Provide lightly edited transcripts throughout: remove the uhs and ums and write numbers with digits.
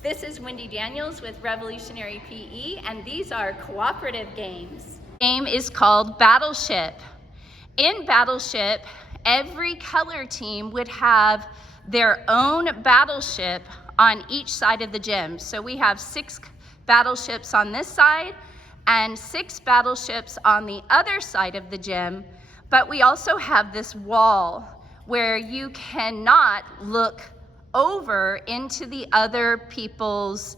This is Wendy Daniels with Revolutionary PE, and these are Cooperative Games. The game is called Battleship. In Battleship, every color team would have their own battleship on each side of the gym. So we have 6 battleships on this side and 6 battleships on the other side of the gym, but we also have this wall where you cannot look over into the other people's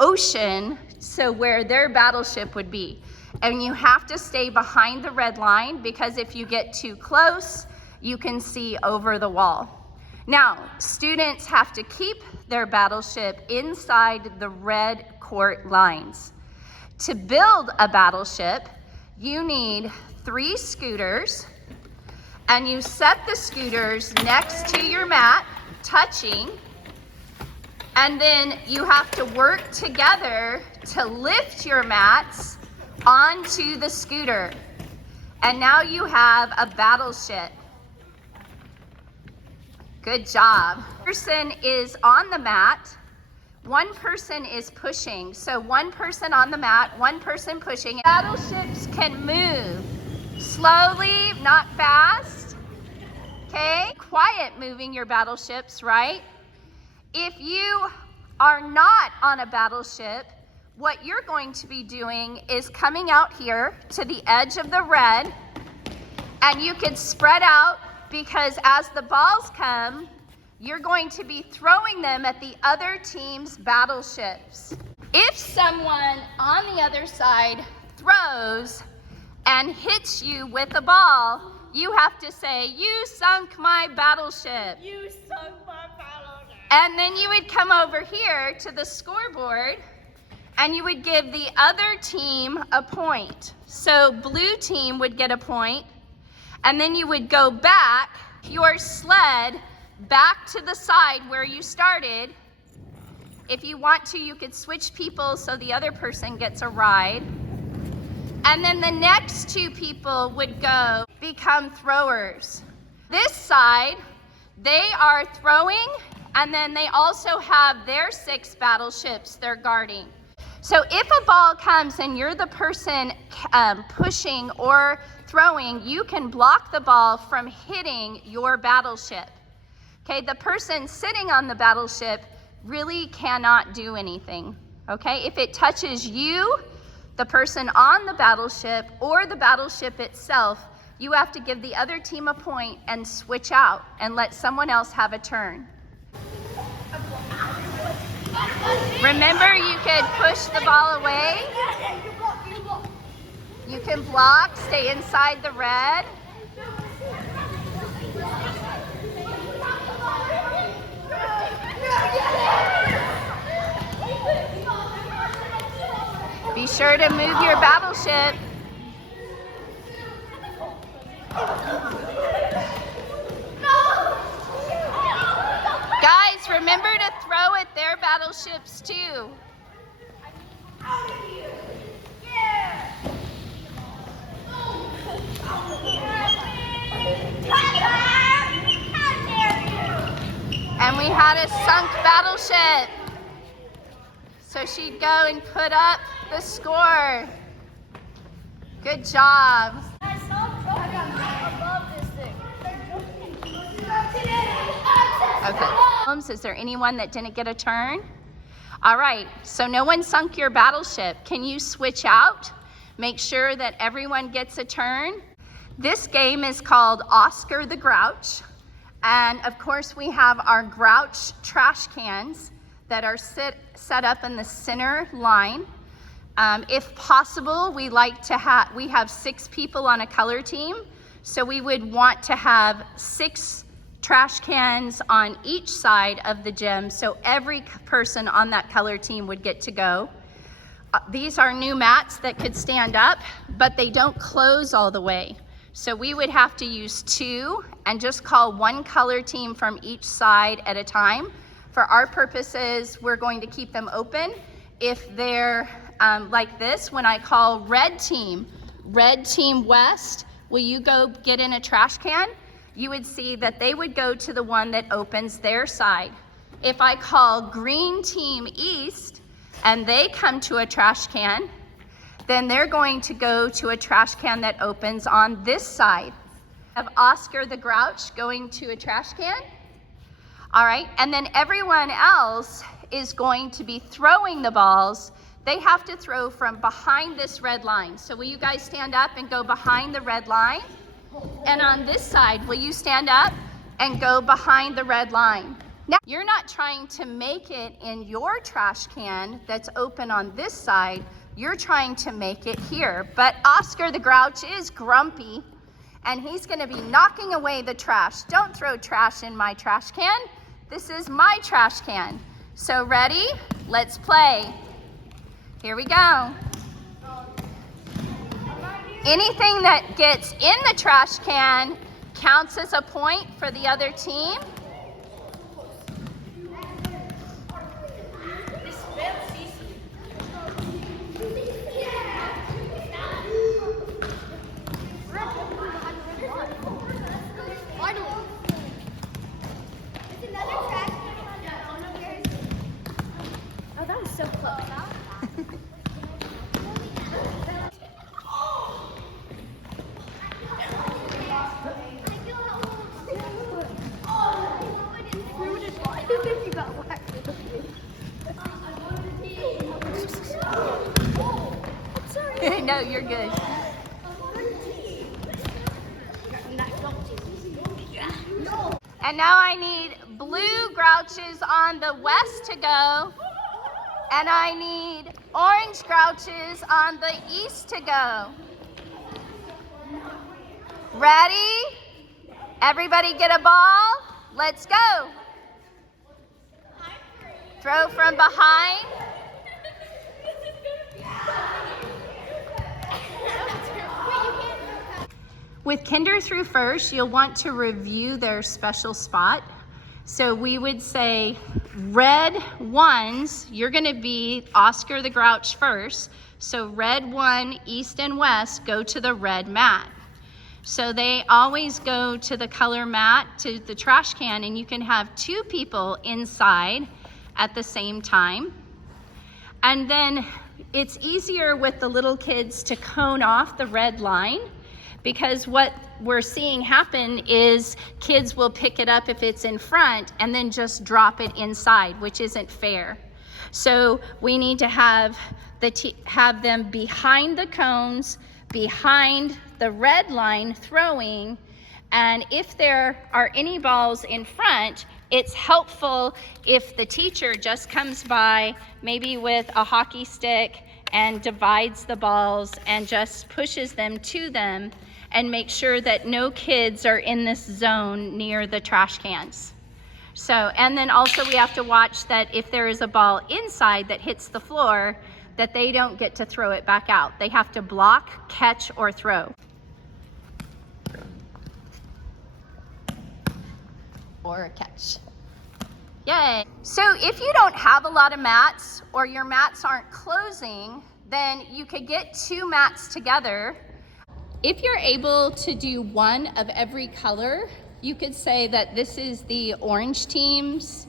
ocean, so where their battleship would be. And you have to stay behind the red line, because if you get too close, you can see over the wall. Now, students have to keep their battleship inside the red court lines. To build a battleship, you need 3 scooters, and you set the scooters next to your mat, touching, and then you have to work together to lift your mats onto the scooter. And now you have a battleship. Good job. Person is on the mat, one person is pushing. So one person on the mat, one person pushing. Battleships can move slowly, not fast. Okay, quiet moving your battleships, right? If you are not on a battleship, what you're going to be doing is coming out here to the edge of the red, and you can spread out, because as the balls come, you're going to be throwing them at the other team's battleships. If someone on the other side throws and hits you with a ball, you have to say, "You sunk my battleship." You sunk my battleship. And then you would come over here to the scoreboard and you would give the other team a point. So blue team would get a point, and then you would go back your sled back to the side where you started. If you want to, you could switch people so the other person gets a ride. And then the next 2 people would go become throwers. This side, they are throwing, and then they also have their 6 battleships they're guarding. So if a ball comes and you're the person pushing or throwing, you can block the ball from hitting your battleship. Okay, the person sitting on the battleship really cannot do anything. Okay, if it touches you, the person on the battleship, or the battleship itself, you have to give the other team a point and switch out and let someone else have a turn. Remember, you could push the ball away. You can block, stay inside the red. Be sure to move your battleship. Guys, remember to throw at their battleships too. And we had a sunk battleship. So she'd go and put up the score. Good job. Okay. Is there anyone that didn't get a turn? All right, so no one sunk your battleship. Can you switch out? Make sure that everyone gets a turn. This game is called Oscar the Grouch. And of course, we have our Grouch trash cans that are set up in the center line. If possible, we have 6 people on a color team, so we would want to have 6 trash cans on each side of the gym, so every person on that color team would get to go. These are new mats that could stand up, but they don't close all the way. So we would have to use 2 and just call 1 color team from each side at a time. For our purposes, we're going to keep them open. If they're like this, when I call red team west, will you go get in a trash can? You would see that they would go to the one that opens their side. If I call green team east and they come to a trash can, then they're going to go to a trash can that opens on this side. Of Oscar the Grouch going to a trash can. All right, and then everyone else is going to be throwing the balls. They have to throw from behind this red line. So will you guys stand up and go behind the red line? And on this side, will you stand up and go behind the red line? Now, you're not trying to make it in your trash can that's open on this side. You're trying to make it here. But Oscar the Grouch is grumpy, and he's gonna be knocking away the trash. Don't throw trash in my trash can. This is my trash can. So ready? Let's play. Here we go. Anything that gets in the trash can counts as a point for the other team. Oh, that was so close. No, you're good. And now I need blue Grouches on the west to go. And I need orange Grouches on the east to go. Ready? Everybody get a ball? Let's go. Throw from behind. With kinder through first, you'll want to review their special spot. So we would say red ones, you're gonna be Oscar the Grouch first. So red 1, east and west, go to the red mat. So they always go to the color mat, to the trash can, and you can have 2 people inside at the same time. And then it's easier with the little kids to cone off the red line, because what we're seeing happen is kids will pick it up if it's in front and then just drop it inside, which isn't fair. So we need to have them behind the cones, behind the red line throwing, and if there are any balls in front, it's helpful if the teacher just comes by, maybe with a hockey stick, and divides the balls and just pushes them to them, and make sure that no kids are in this zone near the trash cans. So, and then also we have to watch that if there is a ball inside that hits the floor, that they don't get to throw it back out. They have to block, catch, or throw. Or a catch. Yay. So if you don't have a lot of mats, or your mats aren't closing, then you could get 2 mats together. If you're able to do one of every color, you could say that this is the orange teams,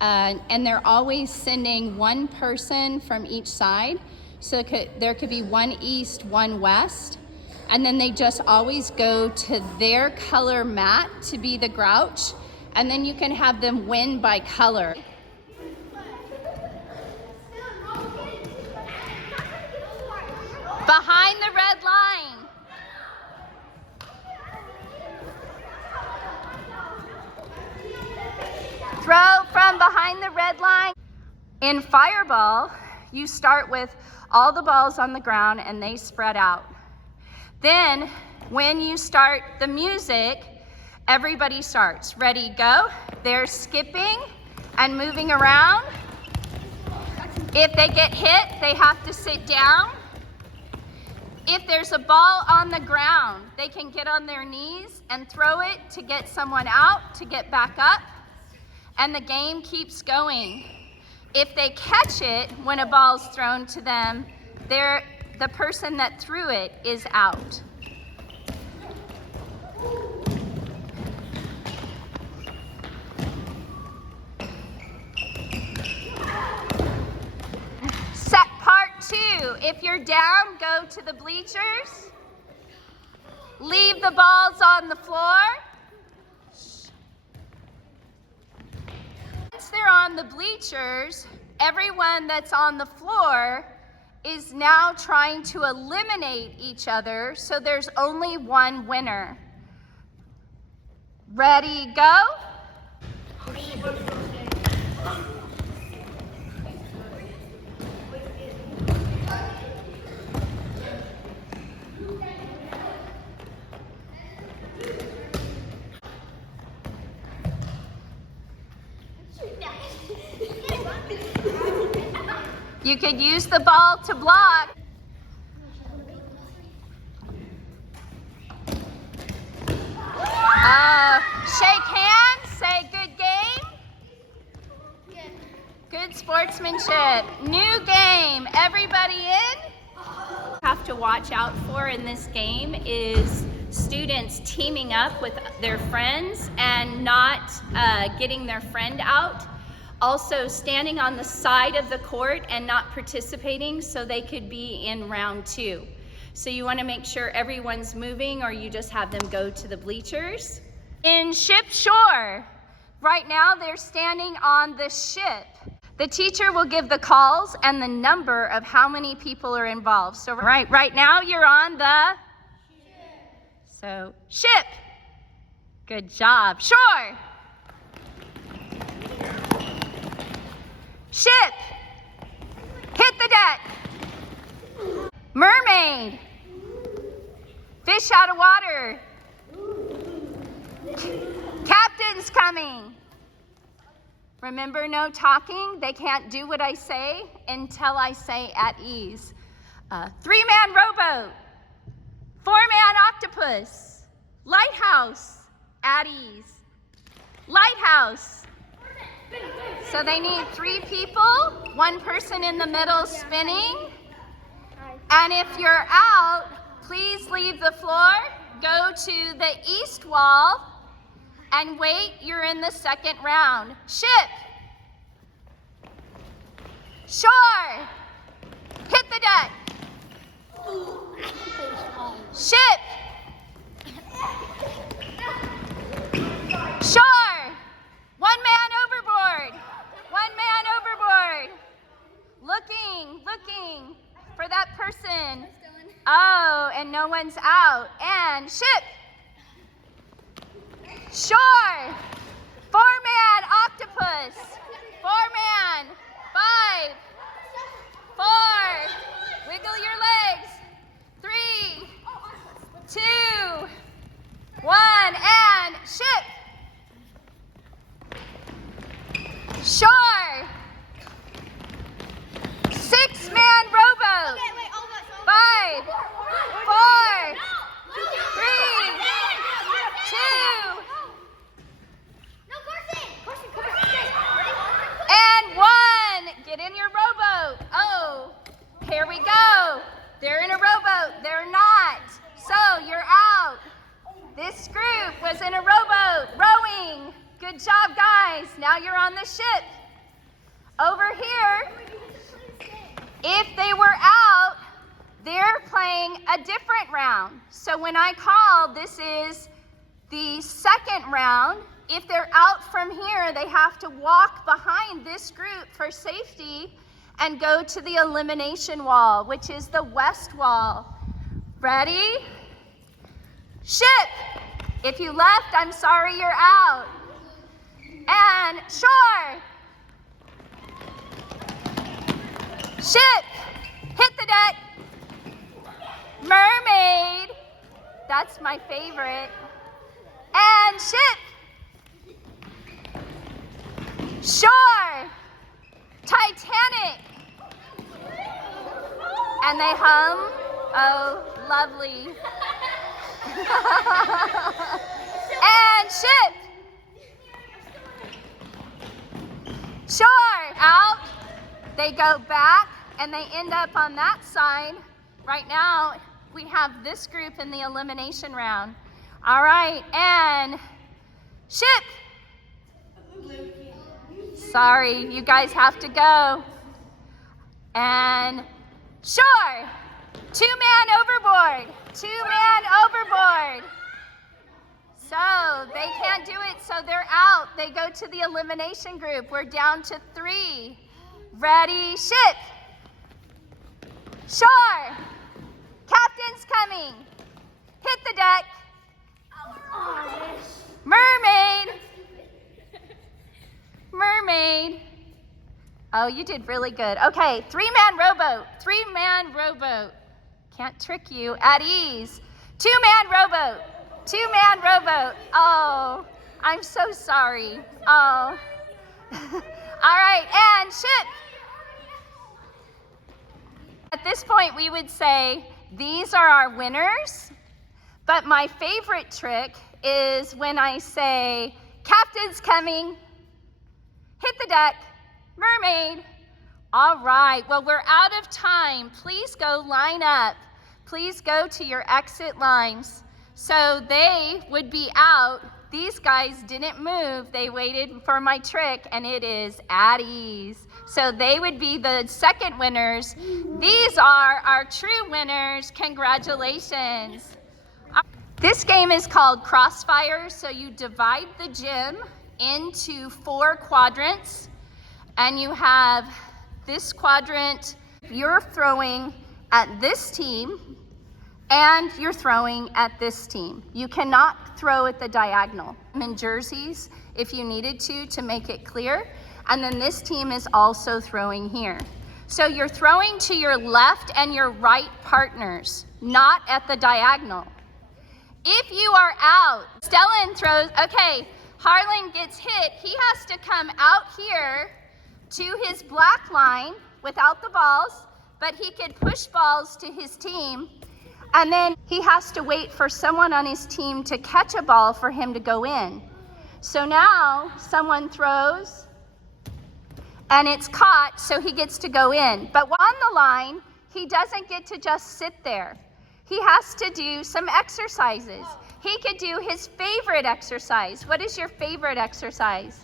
and they're always sending 1 person from each side. So there could be 1 east, 1 west, and then they just always go to their color mat to be the Grouch, and then you can have them win by color. Behind the red line. Throw from behind the red line. In Fireball, you start with all the balls on the ground and they spread out. Then when you start the music, everybody starts. Ready, go. They're skipping and moving around. If they get hit, they have to sit down. If there's a ball on the ground, they can get on their knees and throw it to get someone out, to get back up. And the game keeps going. If they catch it when a ball's thrown to them, the person that threw it is out. if you're down, go to the bleachers. Leave the balls on the floor. Once they're on the bleachers, everyone that's on the floor is now trying to eliminate each other, so there's only one winner. Ready, go? You could use the ball to block. Shake hands, say good game. Good sportsmanship. New game, everybody in? Have to watch out for in this game is students teaming up with their friends and not getting their friend out. Also standing on the side of the court and not participating so they could be in round 2. So you want to make sure everyone's moving, or you just have them go to the bleachers. In ship shore, right now they're standing on the ship. The teacher will give the calls and the number of how many people are involved. So right now you're on the ship. So ship. Good job. Shore. Ship. Hit the deck. Mermaid. Fish out of water. Captain's coming. Remember, no talking. They can't do what I say until I say at ease. 3-man rowboat. 4-man octopus. Lighthouse. At ease. Lighthouse. So they need 3 people, 1 person in the middle spinning. And if you're out, please leave the floor, go to the east wall, and wait, you're in the second round. Ship. Shore. Hit the deck. Ship. Shore. 1 man overboard. 1 man overboard. Looking for that person. Oh, and no one's out. And ship. Shore. 4-man octopus. 4-man. 5, 4. Wiggle your legs. 3, 2, 1. And ship. Shore. 6-man rowboat. 5, 4, 3, 2. And 1. Get in your rowboat. Oh, here we go. They're in a rowboat. They're not. So you're out. This group was in a rowboat, rowing. Good job, guys. Now you're on the ship. Over here, if they were out, they're playing a different round. So when I call, this is the second round. If they're out from here, they have to walk behind this group for safety and go to the elimination wall, which is the west wall. Ready? Ship. If you left, I'm sorry, you're out. And shore. Ship. Hit the deck. Mermaid. That's my favorite. And ship. Shore. Titanic. And they hum. Oh, lovely. And ship. Shore. Out. They go back and they end up on that side. Right now, we have this group in the elimination round. All right, and ship. Sorry, you guys have to go. And Sure. Two-man overboard. Two-man overboard. So they can't do it, so they're out. They go to the elimination group. We're down to 3. Ready, ship. Sure. Captain's coming. Hit the deck. Mermaid. Mermaid. Oh, you did really good. Okay, 3-man rowboat. 3-man rowboat. Can't trick you. At ease. 2-man rowboat. 2-man rowboat. Oh, I'm so sorry. Oh. All right, and ship. At this point, we would say, these are our winners. But my favorite trick is when I say, captain's coming. Hit the deck. Mermaid. All right, well, we're out of time. Please go line up. Please go to your exit lines. So they would be out. These guys didn't move. They waited for my trick, and it is at ease. So they would be the second winners. These are our true winners. Congratulations. This game is called Crossfire. So you divide the gym into 4 quadrants, and you have this quadrant. You're throwing at this team, and you're throwing at this team. You cannot throw at the diagonal. I'm in jerseys if you needed to make it clear. And then this team is also throwing here. So you're throwing to your left and your right partners, not at the diagonal. If you are out, Stellan throws, okay, Harlan gets hit. He has to come out here to his black line without the balls, but he could push balls to his team. And then he has to wait for someone on his team to catch a ball for him to go in. So now someone throws and it's caught, so he gets to go in. But on the line, he doesn't get to just sit there. He has to do some exercises. He could do his favorite exercise. What is your favorite exercise?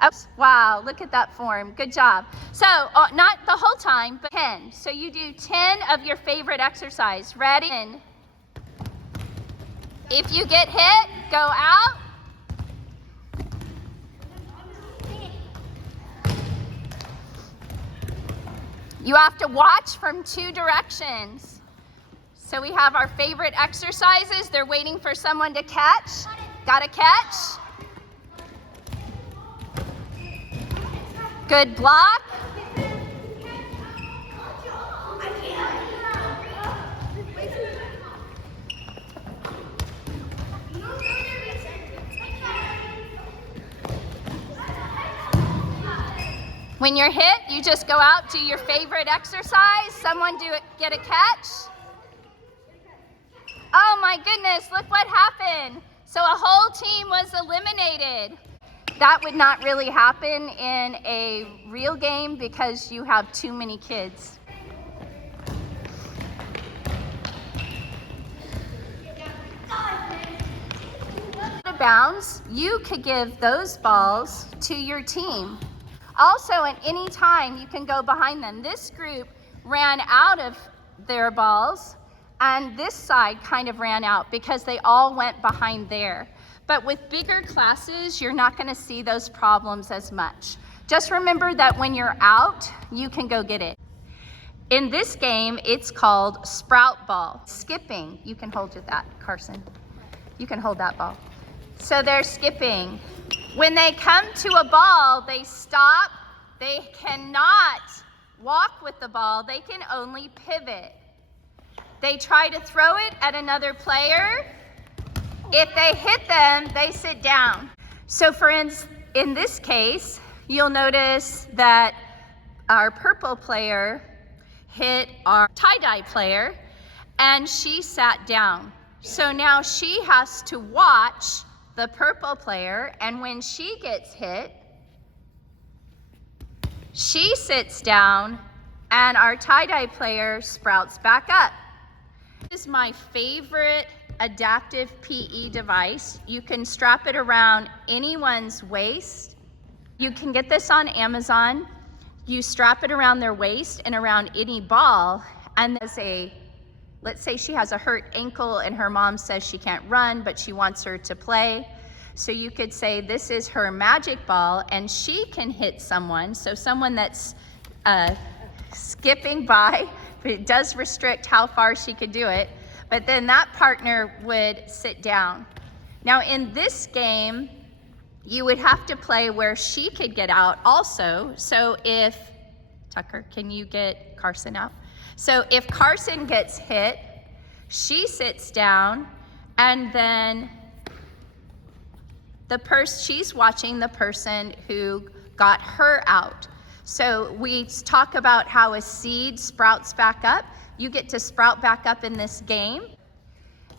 Oh, wow, look at that form. Good job. So not the whole time, but 10. So you do 10 of your favorite exercise. Ready? If you get hit, go out. You have to watch from 2 directions. So we have our favorite exercises. They're waiting for someone to catch. Got to catch. Good block. When you're hit, you just go out, do your favorite exercise. Someone get a catch. Oh my goodness, look what happened. So a whole team was eliminated. That would not really happen in a real game because you have too many kids. Out of bounds, you could give those balls to your team. Also, at any time, you can go behind them. This group ran out of their balls, and this side kind of ran out because they all went behind there. But with bigger classes, you're not going to see those problems as much. Just remember that when you're out, you can go get it. In this game, it's called sprout ball. Skipping. You can hold that, Carson. You can hold that ball. So they're skipping. When they come to a ball, they stop. They cannot walk with the ball. They can only pivot. They try to throw it at another player. If they hit them, they sit down. So for instance, in this case, you'll notice that our purple player hit our tie-dye player, and she sat down. So now she has to watch the purple player, and when she gets hit, she sits down, and our tie-dye player sprouts back up. This is my favorite adaptive PE device. You can strap it around anyone's waist. You can get this on Amazon. you strap it around their waist and around any ball, and let's say she has a hurt ankle and her mom says she can't run, but she wants her to play. So you could say this is her magic ball and she can hit someone. So someone that's skipping by, but it does restrict how far she could do it. But then that partner would sit down. Now in this game, you would have to play where she could get out also. So if, Tucker, can you get Carson out? So if Carson gets hit, she sits down, and then she's watching the person who got her out. So we talk about how a seed sprouts back up. You get to sprout back up in this game.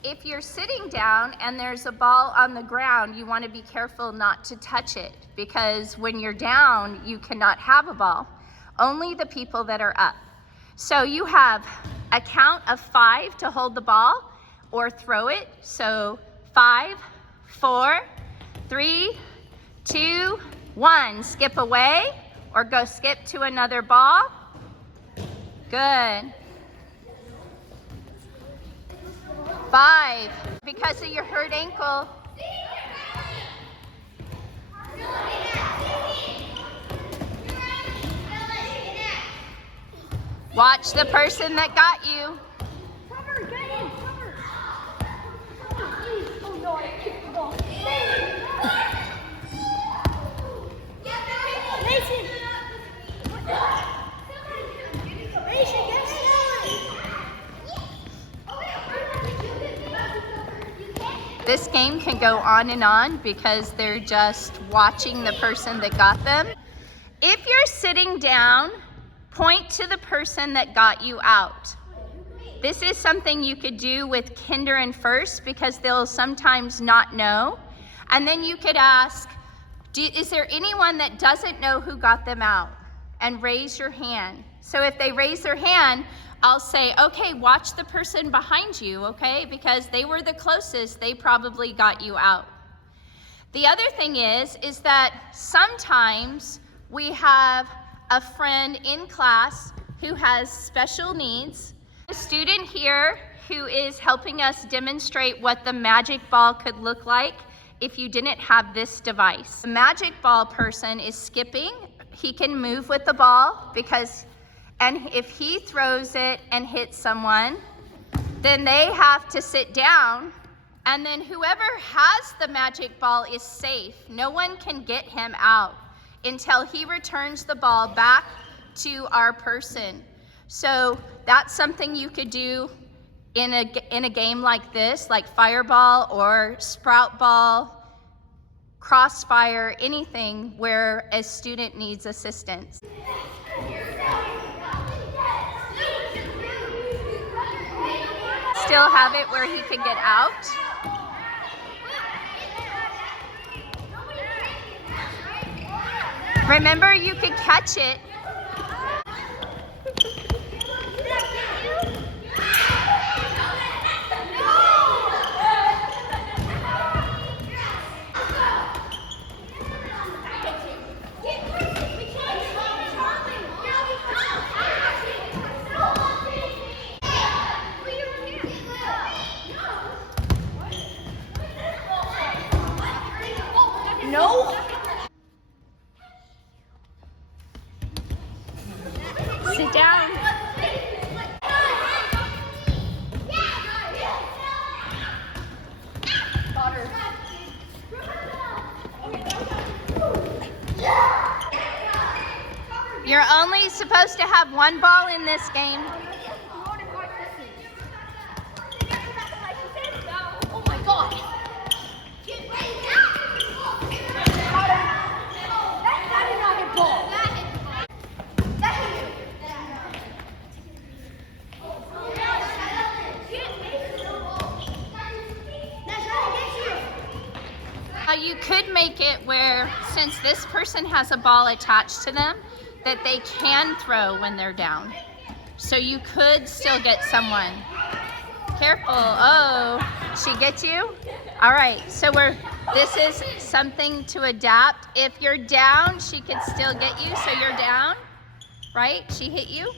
If you're sitting down and there's a ball on the ground, you want to be careful not to touch it, because when you're down, you cannot have a ball. Only the people that are up. So you have a count of 5 to hold the ball or throw it. So 5, 4, 3, 2, 1. Skip away or go skip to another ball. Good. 5, because of your hurt ankle. Watch the person that got you. Cover, get in, cover. Oh no, I kicked the ball. Mason! Mason, get it! This game can go on and on because they're just watching the person that got them. If you're sitting down, point to the person that got you out. This is something you could do with kinder and first because they'll sometimes not know. And then you could ask, is there anyone that doesn't know who got them out? And raise your hand. So if they raise their hand, I'll say, okay, watch the person behind you, okay? Because they were the closest, they probably got you out. The other thing is that sometimes we have a friend in class who has special needs. A student here who is helping us demonstrate what the magic ball could look like if you didn't have this device. The magic ball person is skipping. He can move with the ball and if he throws it and hits someone, then they have to sit down, and then whoever has the magic ball is safe. No one can get him out until he returns the ball back to our person. So that's something you could do in a game like this, like Fireball or Sprout Ball, Crossfire, anything where a student needs assistance. Still have it where he can get out. Remember, you could catch it. No! Sit down. You're only supposed to have one ball in this game. Oh my god! That did not hit ball. You could make it where, since this person has a ball attached to them, that they can throw when they're down. So you could still get someone. Careful. Oh, she gets you? All right, so this is something to adapt. If you're down, she could still get you, so you're down. right? She hit you,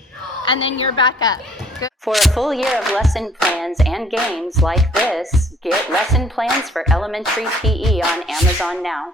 and then you're back up. Good. For a full year of lesson plans and games like this, get lesson plans for elementary PE on Amazon now.